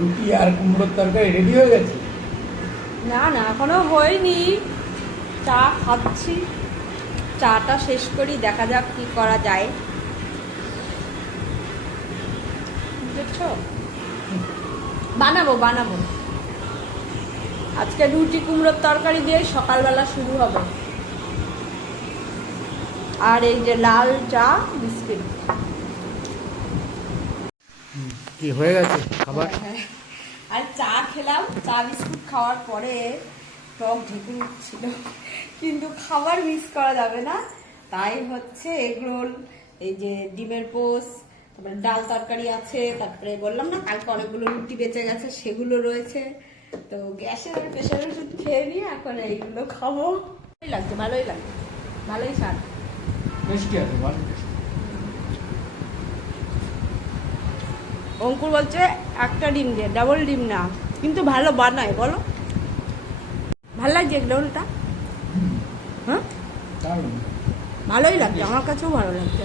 রুটি আর কুমড়োর তরকারি রেডি হয়ে গেছে? না না এখনো হয়নি, চা খাচ্ছি। চাটা শেষ করি, দেখা যাক কি করা যায়। বুঝেছো? বানাবো বানাবো আজকে রুটি কুমড়োর তরকারি দিয়ে সকালবেলা শুরু হবে। আর এই যে লাল চা বিস্কিট। কি হয়ে গেছে খাবার? হ্যাঁ, আর চা খেলাম, চা বিস্কুট খাওয়ার পরে টক ঢেকে উঠছিল, কিন্তু খাবার মিস করা যাবে না। তাই হচ্ছে এগরোল, এই যে ডিমের পোস্ট, তারপরে ডাল তরকারি আছে, তারপরে বললাম না কালকে অনেকগুলো রুটি বেঁচে গেছে সেগুলো রয়েছে। তো গ্যাসের আর প্রেশারের ওষুধ খেয়ে নিয়ে এখন এইগুলো খাবো। ভালোই লাগছে, ভালোই লাগছে, ভালোই স্বাদ। টেস্টি আছে, ভালো টেস্টি। অঙ্কুর বলছে একটা ডিম দিয়ে, ডাবল ডিম না, কিন্তু ভালো বানায় বলো। ভালো লাগছে এগরোলটা? হ্যাঁ দারুণ। ভালোই লাগছে, আমার কাছেও ভালো লাগছে।